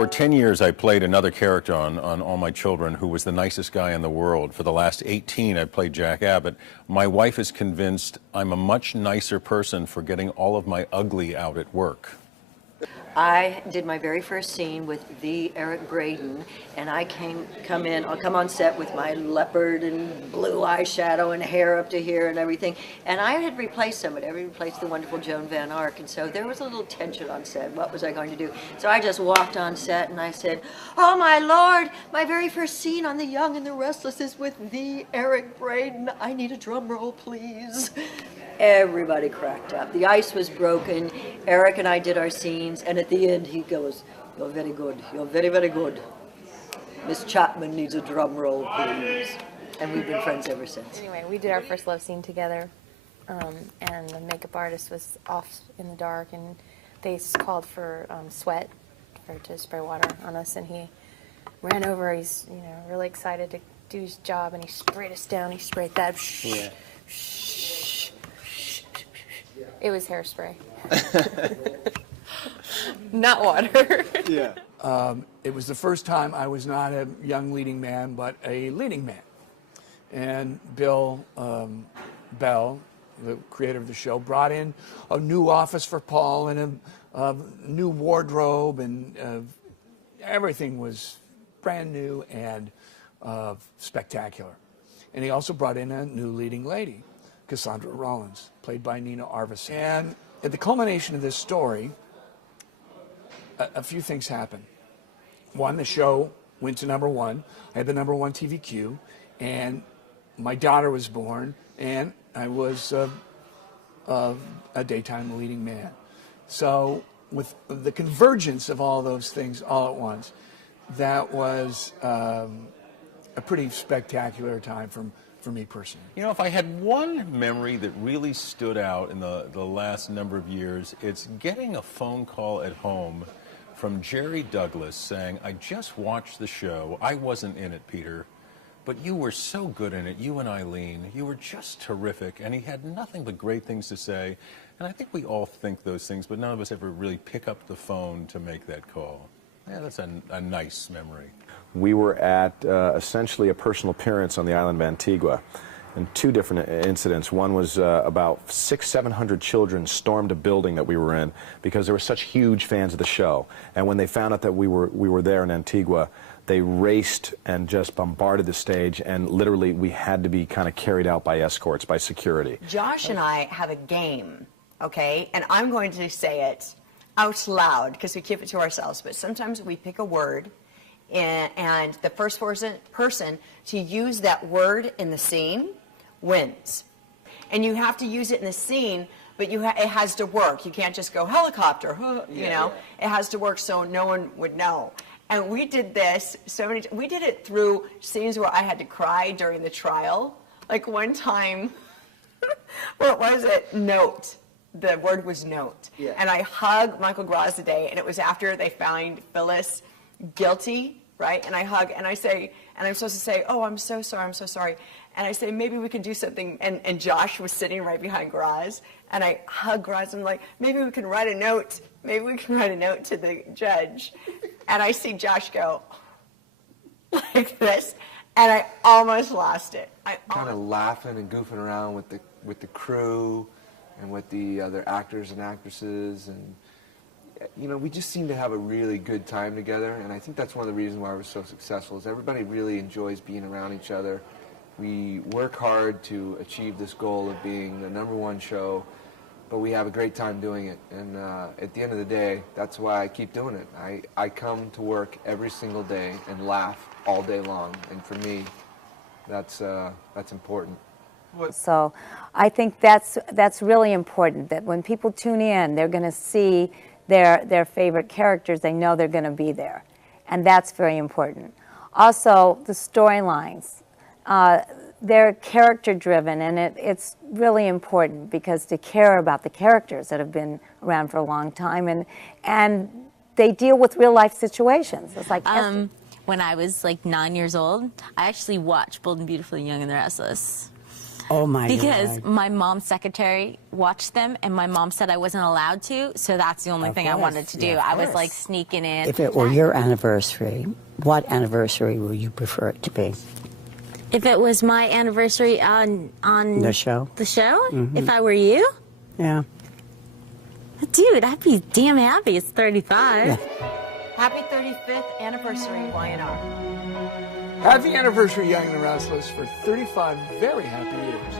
For 10 years, I played another character on All My Children who was the nicest guy in the world. For the last 18, I played Jack Abbott. My wife is convinced I'm a much nicer person for getting all of my ugly out at work. I did my very first scene with the Eric Braeden, and I'll come on set with my leopard and blue eyeshadow and hair up to here and everything. And I had replaced somebody. I replaced the wonderful Joan Van Ark, and so there was a little tension on set. What was I going to do? So I just walked on set and I said, "Oh my Lord, my very first scene on The Young and the Restless is with the Eric Braeden. I need a drum roll, please." Everybody cracked up. The ice was broken. Eric and I did our scenes, and at the end he goes, "You're very good. You're very, very good. Miss Chapman needs a drum roll, please." And we've been friends ever since. Anyway, we did our first love scene together, and the makeup artist was off in the dark, and they called for sweat to spray water on us, and he ran over. He's really excited to do his job, and he sprayed us down. He sprayed that. Yeah. It was hairspray. Not water. Yeah. It was the first time I was not a young leading man, but a leading man. And Bill Bell, the creator of the show, brought in a new office for Paul and a new wardrobe, and everything was brand new and spectacular. And he also brought in a new leading lady, Cassandra Rollins, played by Nina Arvidsson. And at the culmination of this story, a few things happened. One, the show went to #1. I had the #1 TVQ, and my daughter was born, and I was a daytime leading man. So with the convergence of all those things all at once, that was a pretty spectacular time for me personally. You know, if I had one memory that really stood out in the last number of years, it's getting a phone call at home from Jerry Douglas saying, "I just watched the show. I wasn't in it, Peter, but you were so good in it, you and Eileen. You were just terrific." And he had nothing but great things to say. And I think we all think those things, but none of us ever really pick up the phone to make that call. Yeah, that's a nice memory. We were at essentially a personal appearance on the island of Antigua, and two different incidents. One was about 700 children stormed a building that we were in because they were such huge fans of the show. And when they found out that we were there in Antigua, they raced and just bombarded the stage, and literally we had to be kind of carried out by escorts, by security. Josh and I have a game, okay? And I'm going to say it out loud because we keep it to ourselves, but sometimes we pick a word, and the first person to use that word in the scene wins. And you have to use it in the scene, but it has to work. You can't just go helicopter, you know. It has to work so no one would know. And we did this so many times. We did it through scenes where I had to cry during the trial. Like one time, what was it? Note. The word was note. Yeah. And I hugged Michael Grossaday, and it was after they found Phyllis guilty, right? And I hug, and I say, and I'm supposed to say, "Oh, I'm so sorry, I'm so sorry." And I say, "Maybe we can do something." And Josh was sitting right behind Graz, and I hug Graz, and I'm like, "Maybe we can write a note. Maybe we can write a note to the judge." And I see Josh go like this, and I almost lost it. Kind of laughing and goofing around with the crew and with the other actors and actresses, and you know, we just seem to have a really good time together, and I think that's one of the reasons why we're so successful, is everybody really enjoys being around each other. We work hard to achieve this goal of being the #1 show, but we have a great time doing it, and at the end of the day, that's why I keep doing it. I come to work every single day and laugh all day long, and for me, that's important. So I think that's really important, that when people tune in, they're going to see their favorite characters. They know they're going to be there, and that's very important. Also, the storylines. They're character driven, and it's really important, because to care about the characters that have been around for a long time, and they deal with real life situations. It's like when I was like 9 years old, I actually watched Bold and Beautiful, Young and the Restless. Oh my Because God. my mom's secretary watched them, and my mom said I wasn't allowed to, so that's the only Of thing I course, wanted to do. yeah, of I was course. like sneaking in. If it were your anniversary, what anniversary would you prefer it to be? If it was my anniversary on The show? the show, Mhm. if I were you, Yeah. dude, I'd be damn happy. It's 35. Yeah. Happy 35th anniversary, Y&R. Happy anniversary, Young and the Restless, for 35 very happy years.